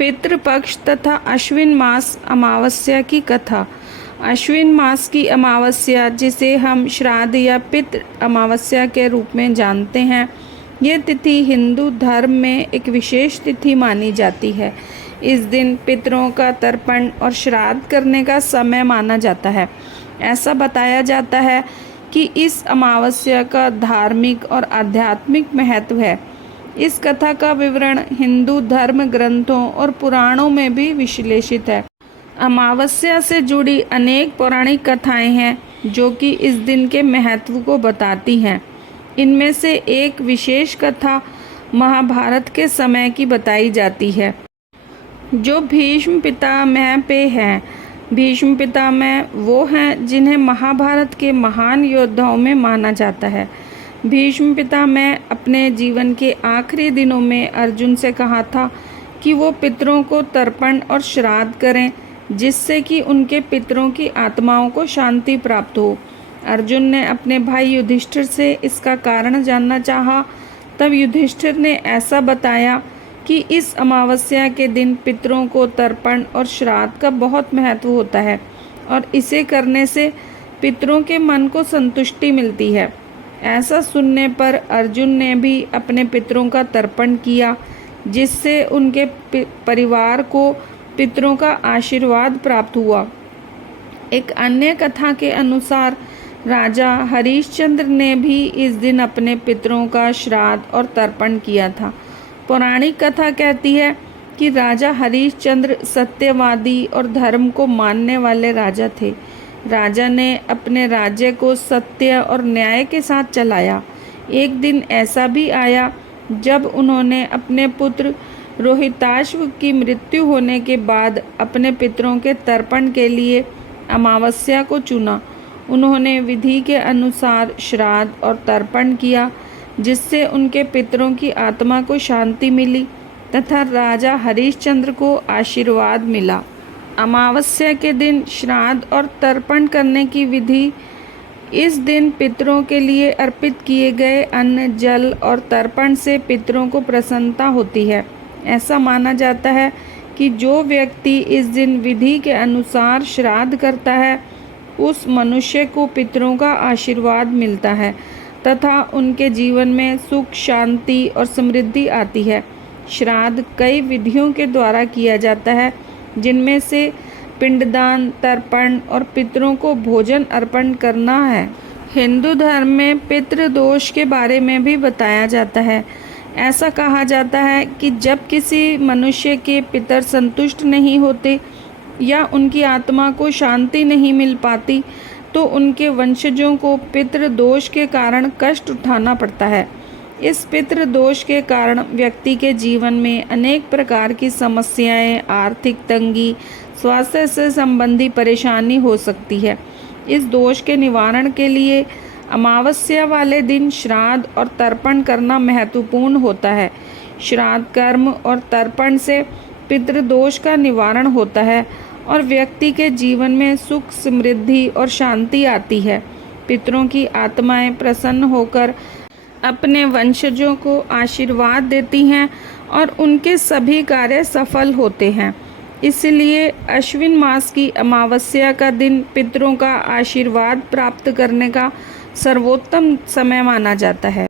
पितृपक्ष तथा अश्विन मास अमावस्या की कथा। अश्विन मास की अमावस्या, जिसे हम श्राद्ध या पितृ अमावस्या के रूप में जानते हैं, ये तिथि हिंदू धर्म में एक विशेष तिथि मानी जाती है। इस दिन पितरों का तर्पण और श्राद्ध करने का समय माना जाता है। ऐसा बताया जाता है कि इस अमावस्या का धार्मिक और आध्यात्मिक महत्व है। इस कथा का विवरण हिंदू धर्म ग्रंथों और पुराणों में भी विश्लेषित है। अमावस्या से जुड़ी अनेक पौराणिक कथाएं हैं जो कि इस दिन के महत्व को बताती हैं। इनमें से एक विशेष कथा महाभारत के समय की बताई जाती है, जो भीष्म पितामह पे है। भीष्म पितामह वो हैं जिन्हें महाभारत के महान योद्धाओं में माना जाता है। भीष्म पितामह अपने जीवन के आखिरी दिनों में अर्जुन से कहा था कि वो पितरों को तर्पण और श्राद्ध करें, जिससे कि उनके पितरों की आत्माओं को शांति प्राप्त हो। अर्जुन ने अपने भाई युधिष्ठिर से इसका कारण जानना चाहा। तब युधिष्ठिर ने ऐसा बताया कि इस अमावस्या के दिन पितरों को तर्पण और श्राद्ध का बहुत महत्व होता है और इसे करने से पितरों के मन को संतुष्टि मिलती है। ऐसा सुनने पर अर्जुन ने भी अपने पितरों का तर्पण किया, जिससे उनके परिवार को पितरों का आशीर्वाद प्राप्त हुआ। एक अन्य कथा के अनुसार राजा हरिश्चंद्र ने भी इस दिन अपने पितरों का श्राद्ध और तर्पण किया था। पौराणिक कथा कहती है कि राजा हरिश्चंद्र सत्यवादी और धर्म को मानने वाले राजा थे। राजा ने अपने राज्य को सत्य और न्याय के साथ चलाया। एक दिन ऐसा भी आया जब उन्होंने अपने पुत्र रोहिताश्व की मृत्यु होने के बाद अपने पितरों के तर्पण के लिए अमावस्या को चुना। उन्होंने विधि के अनुसार श्राद्ध और तर्पण किया, जिससे उनके पितरों की आत्मा को शांति मिली तथा राजा हरिश्चंद्र को आशीर्वाद मिला। अमावस्या के दिन श्राद्ध और तर्पण करने की विधि। इस दिन पितरों के लिए अर्पित किए गए अन्न, जल और तर्पण से पितरों को प्रसन्नता होती है। ऐसा माना जाता है कि जो व्यक्ति इस दिन विधि के अनुसार श्राद्ध करता है, उस मनुष्य को पितरों का आशीर्वाद मिलता है तथा उनके जीवन में सुख, शांति और समृद्धि आती है। श्राद्ध कई विधियों के द्वारा किया जाता है, जिनमें से पिंडदान, तर्पण और पितरों को भोजन अर्पण करना है। हिंदू धर्म में पितृदोष के बारे में भी बताया जाता है। ऐसा कहा जाता है कि जब किसी मनुष्य के पितर संतुष्ट नहीं होते या उनकी आत्मा को शांति नहीं मिल पाती, तो उनके वंशजों को पितृदोष के कारण कष्ट उठाना पड़ता है। इस पितृदोष के कारण व्यक्ति के जीवन में अनेक प्रकार की समस्याएं, आर्थिक तंगी, स्वास्थ्य से संबंधी परेशानी हो सकती है। इस दोष के निवारण के लिए अमावस्या वाले दिन श्राद्ध और तर्पण करना महत्वपूर्ण होता है। श्राद्ध कर्म और तर्पण से पितृदोष का निवारण होता है और व्यक्ति के जीवन में सुख, समृद्धि और शांति आती है। पितरों की आत्माएं प्रसन्न होकर अपने वंशजों को आशीर्वाद देती हैं और उनके सभी कार्य सफल होते हैं। इसलिए अश्विन मास की अमावस्या का दिन पितरों का आशीर्वाद प्राप्त करने का सर्वोत्तम समय माना जाता है।